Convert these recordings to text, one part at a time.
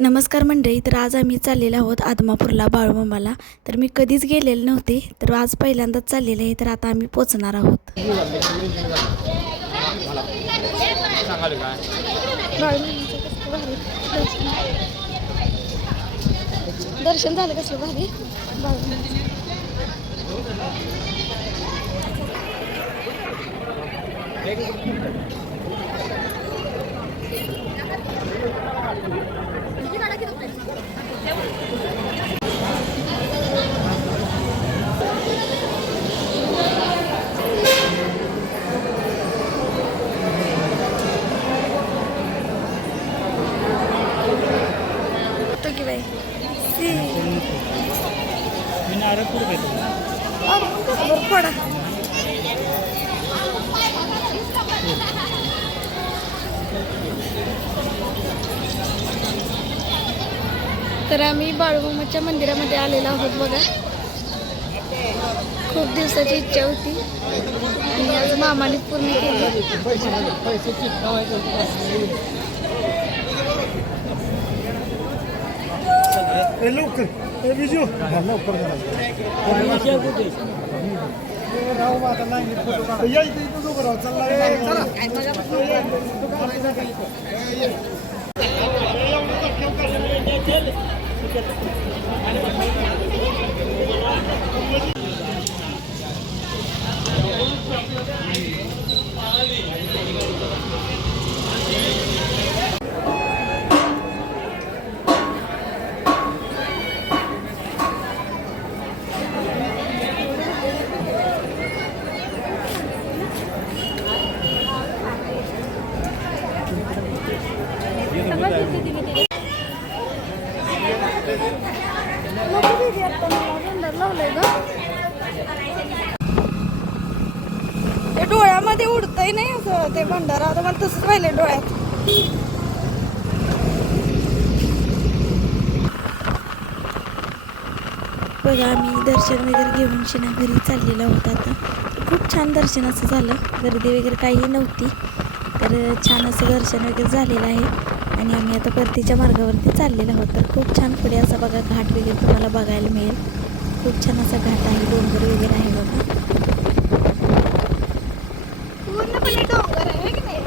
नमस्कार मंडळी. तर आज आम्ही चाललेलो आहोत आदमापूरला बाळूमामाला. तर मी कधीच गेलेले नव्हते, तर आज पहिल्यांदाच चाललेले आहे. तर आता आम्ही पोचणार आहोत. दर्शन झालं कसलं भारी. तर आम्ही बाळूमामाच्या मंदिरामध्ये आलेलो आहोत बघा. खूप दिवसाची इच्छा होती आणि आज मामाने पूर्ण केली. ते डोळ्यामध्ये उडतंय नाही असं ते भंडारा. आता मला तसंच राहिलं डोळ्यात. बघा आम्ही दर्शन वगैरे घेऊन शिना घरी चाललेलो आहोत. आता खूप छान दर्शन असं झालं. गर्दी वगैरे काही नव्हती. तर छान असं दर्शन वगैरे झालेलं आहे आणि आम्ही आता परतीच्या मार्गावरती चाललेलो आहोत. तर खूप छान पुढे असं बघा घाट वगैरे तुम्हाला बघायला मिळेल. खूप छान असा घाट आहे, डोंगर वगैरे आहे बघा. पूर्णपणे डोंगर आहे की नाही.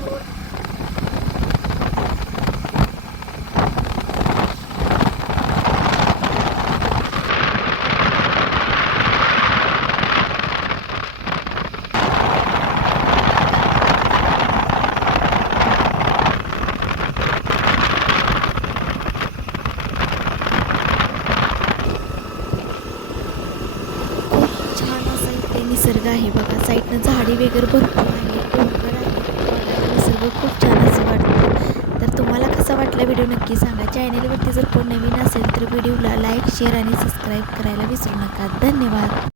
निसर्ग आहे बघा. साईडनं झाडी वगैरे भरपूर आहे, डोंगर आहे. निसर्ग खूप छान असं वाटतं. तर तुम्हाला कसा वाटला व्हिडिओ नक्की सांगा. चॅनलवरती जर कोण नवीन असेल तर व्हिडिओला लाईक, शेअर आणि सबस्क्राईब करायला विसरू नका. धन्यवाद.